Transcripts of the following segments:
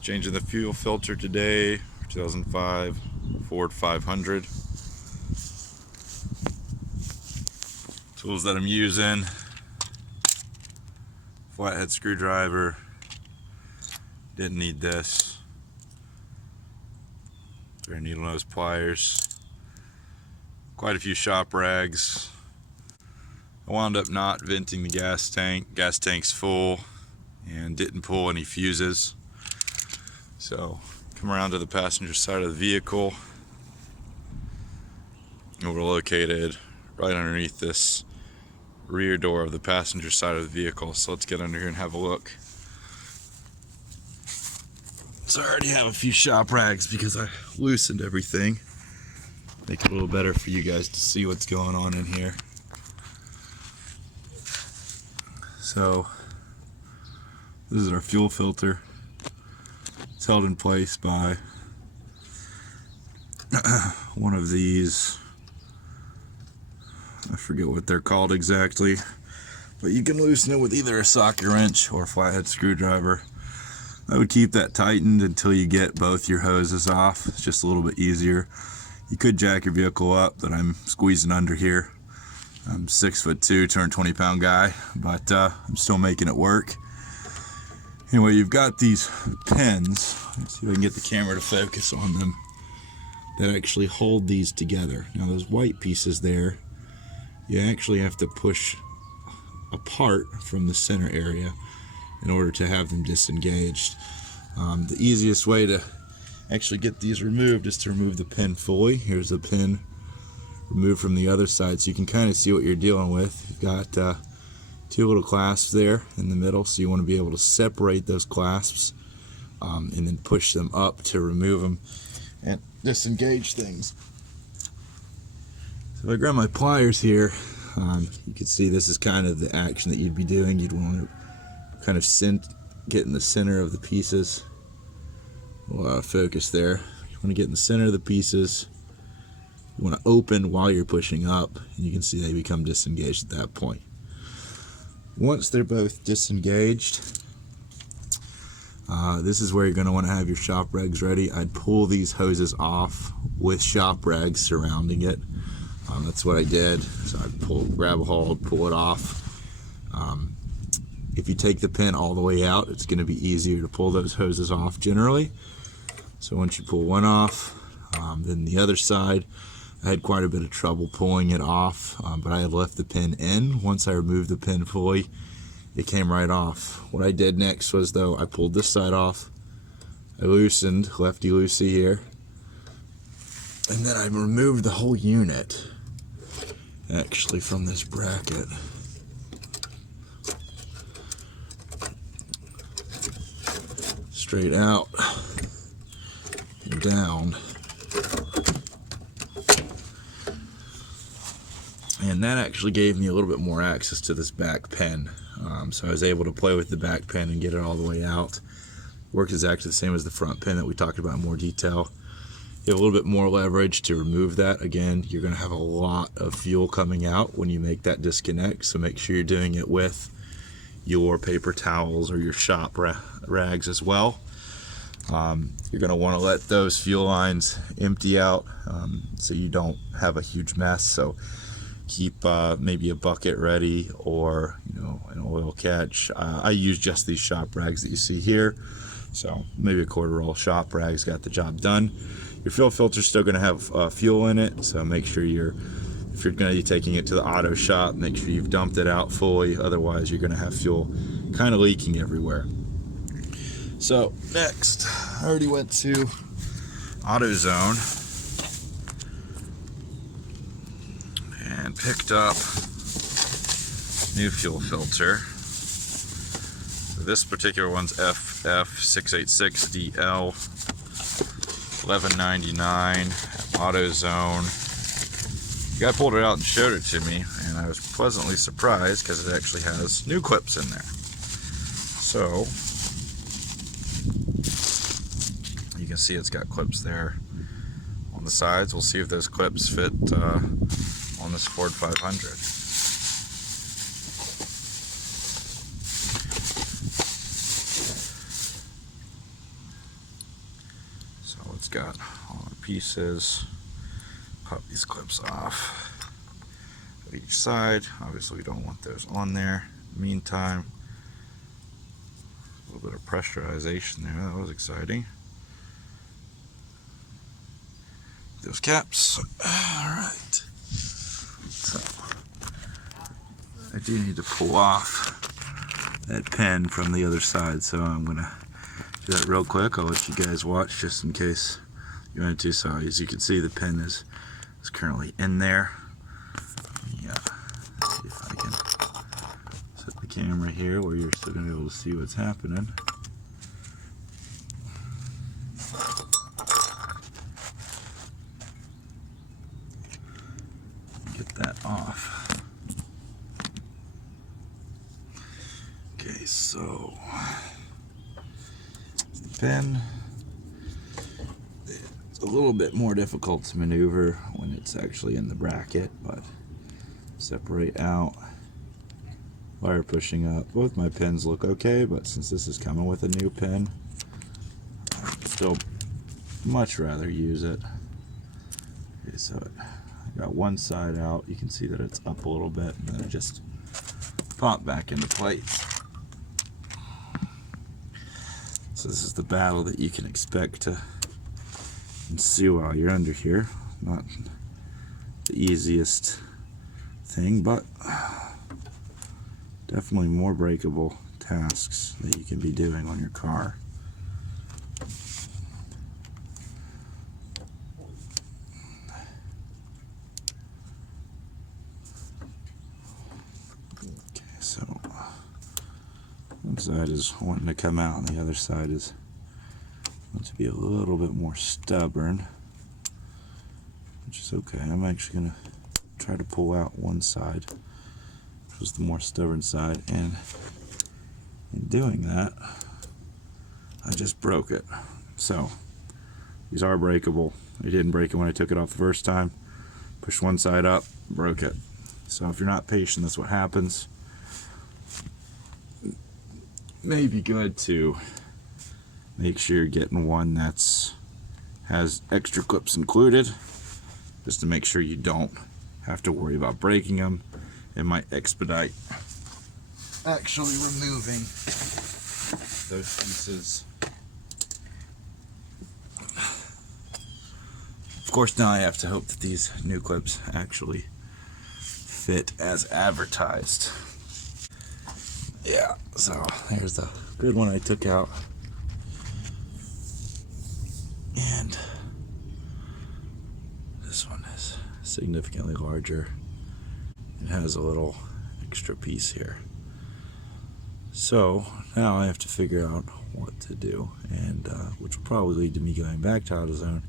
Changing the fuel filter today, 2005 Ford 500. Tools that I'm using: flathead screwdriver, didn't need this, bare needle nose pliers, quite a few shop rags. I wound up not venting the gas tank. Gas tank's full and didn't pull any fuses. So come around to the passenger side of the vehicle, and we're located right underneath this rear door of the passenger side of the vehicle. So let's get under here and have a look. So I already have a few shop rags because I loosened everything. Make it a little better for you guys to see what's going on in here. So this is our fuel filter. It's held in place by one of these, I forget what they're called exactly, but you can loosen it with either a socket wrench or a flathead screwdriver. I would keep that tightened until you get both your hoses off. It's just a little bit easier. You could jack your vehicle up, but I'm squeezing under here. I'm 6'2", 220-pound guy, but I'm still making it work. Anyway, you've got these pins. Let's see if I can get the camera to focus on them, that actually hold these together. Now those white pieces there, you actually have to push apart from the center area in order to have them disengaged. The easiest way to actually get these removed is to remove the pin fully. Here's the pin removed from the other side, so you can kind of see what you're dealing with. You've got two little clasps there in the middle, so you want to be able to separate those clasps and then push them up to remove them and disengage things. So if I grab my pliers here, you can see this is kind of the action that you'd be doing. You'd want to kind of get in the center of the pieces. Focus there. You want to get in the center of the pieces. You want to open while you're pushing up, and you can see they become disengaged at that point. Once they're both disengaged, this is where you're going to want to have your shop rags ready. I'd pull these hoses off with shop rags surrounding it. That's what I did. So I'd grab a hold, pull it off. If you take the pin all the way out, it's going to be easier to pull those hoses off generally. So once you pull one off, then the other side, I had quite a bit of trouble pulling it off, but I had left the pin in. Once I removed the pin fully, it came right off. What I did next was, though, I pulled this side off, I loosened lefty-loosey here, and then I removed the whole unit actually from this bracket. Straight out and down. And that actually gave me a little bit more access to this back pin. So I was able to play with the back pin and get it all the way out. Works exactly the same as the front pin that we talked about in more detail. You have a little bit more leverage to remove that. Again, you're going to have a lot of fuel coming out when you make that disconnect, so make sure you're doing it with your paper towels or your shop rags as well. You're going to want to let those fuel lines empty out so you don't have a huge mess. So keep maybe a bucket ready, or an oil catch. I use just these shop rags that you see here, so maybe a quarter roll shop rags got the job done. Your fuel filter is still going to have fuel in it, so make sure if you're going to be taking it to the auto shop, make sure you've dumped it out fully. Otherwise you're going to have fuel kind of leaking everywhere. So next, I already went to AutoZone and picked up new fuel filter. So this particular one's FF686DL, $11.99 at AutoZone. The guy pulled it out and showed it to me, and I was pleasantly surprised because it actually has new clips in there. So you can see it's got clips there on the sides. We'll see if those clips fit on this Ford 500. it's got all our pieces. Pop these clips off at each side. Obviously we don't want those on there. In the meantime, a little bit of pressurization there. That was exciting. Those caps. Alright. So I do need to pull off that pin from the other side, so I'm gonna do that real quick. I'll let you guys watch just in case you wanted to. So as you can see, the pin is currently in there. Yeah. See if I can set the camera here where you're still gonna be able to see what's happening. Get that off. Okay, so the pin, it's a little bit more difficult to maneuver when it's actually in the bracket, but separate out, wire pushing up. Both my pins look okay, but since this is coming with a new pin, I'd still much rather use it. Okay, so I got one side out. You can see that it's up a little bit, and then it just popped back into place. So this is the battle that you can expect to ensue while you're under here. Not the easiest thing, but definitely more breakable tasks that you can be doing on your car. Okay, so one side is wanting to come out and the other side is going to be a little bit more stubborn, which is okay. I'm actually going to try to pull out one side, which was the more stubborn side, and in doing that I just broke it. So these are breakable. I didn't break it when I took it off the first time. Pushed one side up, broke it. So if you're not patient, that's what happens. May be good to make sure you're getting one that's has extra clips included, just to make sure you don't have to worry about breaking them. It might expedite actually removing those pieces. Of course, now I have to hope that these new clips actually fit as advertised. Yeah, so there's the good one I took out. And this one is significantly larger. It has a little extra piece here. So now I have to figure out what to do, and which will probably lead to me going back to AutoZone,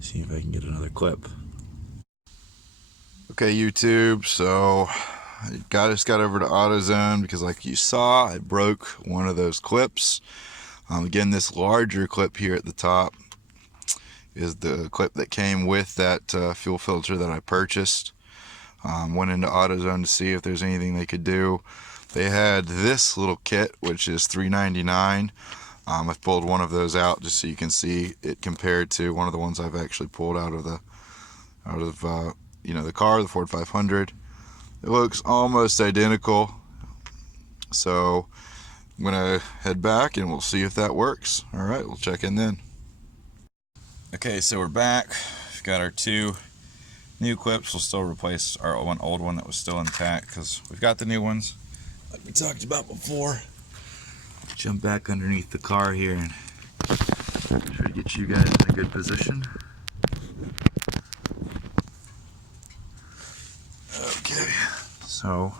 see if I can get another clip. Okay, YouTube, so I just got over to AutoZone because, like you saw, I broke one of those clips. Again, this larger clip here at the top is the clip that came with that fuel filter that I purchased. Went into AutoZone to see if there's anything they could do. They had this little kit, which is $3.99. I've pulled one of those out just so you can see it compared to one of the ones I've actually pulled out of the car, the Ford 500. It looks almost identical. So I'm gonna head back and we'll see if that works. All right, we'll check in then. Okay, so we're back. We've got our two new clips. We'll still replace our old one that was still intact because we've got the new ones like we talked about before. Jump back underneath the car here and try to get you guys in a good position. Okay, so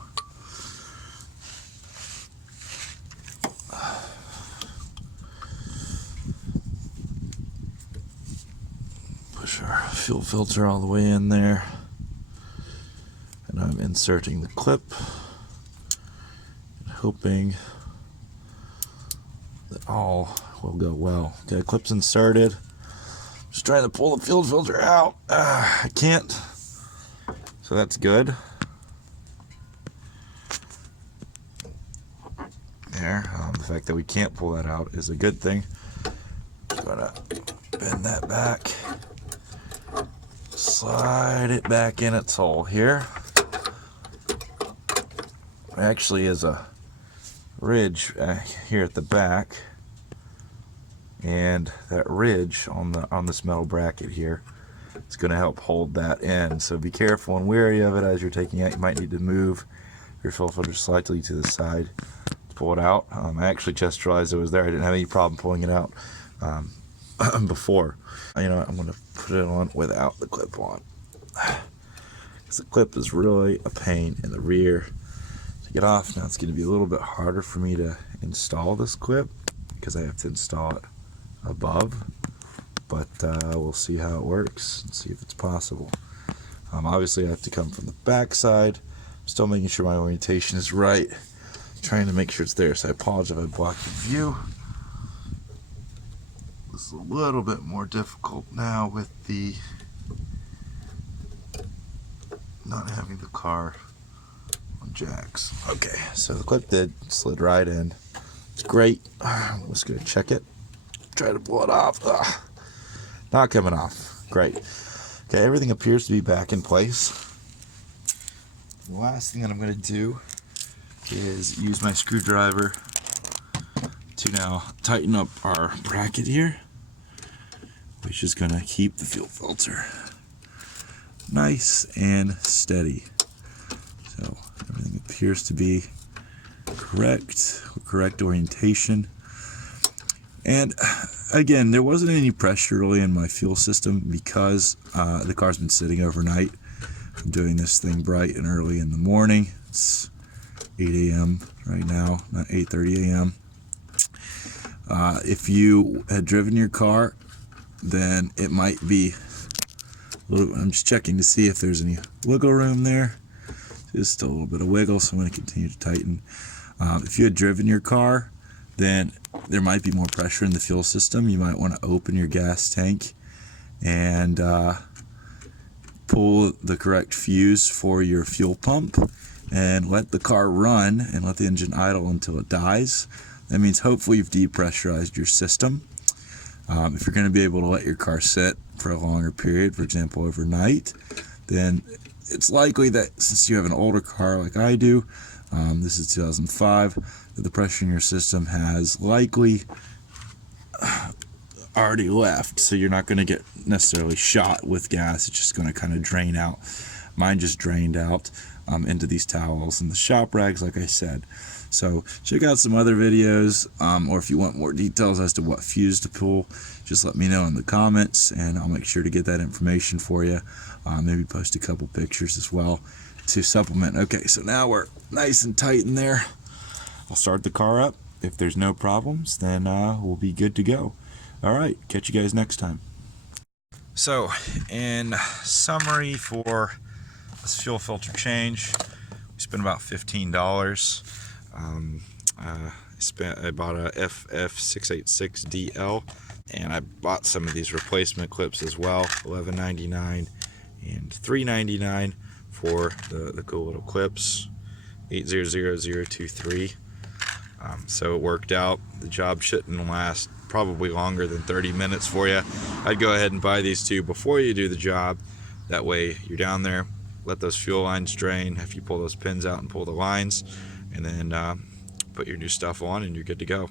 push our fuel filter all the way in there, and I'm inserting the clip and hoping that all will go well. Okay, clip's inserted. Just trying to pull the fuel filter out. I can't, so that's good. There, the fact that we can't pull that out is a good thing. I'm gonna Bend that back. Slide it back in its hole here. There actually is a ridge here at the back, and that ridge on this metal bracket here is going to help hold that in. So be careful and wary of it as you're taking it. You might need to move your fuel filter slightly to the side to pull it out. I actually just realized it was there. I didn't have any problem pulling it out before. You know what, I'm going to put it on without the clip on, because the clip is really a pain in the rear to get off. Now it's going to be a little bit harder for me to install this clip because I have to install it above, but we'll see how it works and see if it's possible. Obviously I have to come from the back side. I'm still making sure my orientation is right, trying to make sure it's there, so I apologize if I block the view. It's a little bit more difficult now with the not having the car on jacks. Okay, so the clip slid right in. It's great. I'm just gonna check it. Try to pull it off. Ugh. Not coming off. Great. Okay, everything appears to be back in place. The last thing that I'm gonna do is use my screwdriver to now tighten up our bracket here, which is going to keep the fuel filter nice and steady. So everything appears to be correct orientation. And again, there wasn't any pressure really in my fuel system because the car's been sitting overnight. I'm doing this thing bright and early in the morning. It's 8 a.m. right now, not 8:30 a.m. If you had driven your car, then it might be a little, I'm just checking to see if there's any wiggle room there. There's still a little bit of wiggle, so I'm going to continue to tighten. If you had driven your car, then there might be more pressure in the fuel system. You might want to open your gas tank and pull the correct fuse for your fuel pump and let the car run and let the engine idle until it dies. That means hopefully you've depressurized your system. If you're going to be able to let your car sit for a longer period, for example overnight, then it's likely that since you have an older car like I do, this is 2005, that the pressure in your system has likely already left, so you're not going to get necessarily shot with gas. It's just going to kind of drain out. Mine just drained out into these towels and the shop rags, like I said. So check out some other videos, or if you want more details as to what fuse to pull, just let me know in the comments and I'll make sure to get that information for you. Maybe post a couple pictures as well to supplement. Okay, so now we're nice and tight in there. I'll start the car up. If there's no problems, then we'll be good to go. All right, catch you guys next time. So in summary for this fuel filter change, we spent about $15. I bought a FF686DL, and I bought some of these replacement clips as well, $11.99 and $3.99 for the cool little clips, 800023. So it worked out. The job shouldn't last probably longer than 30 minutes for you. I'd go ahead and buy these two before you do the job. That way you're down there, let those fuel lines drain, if you pull those pins out and pull the lines, and then put your new stuff on and you're good to go.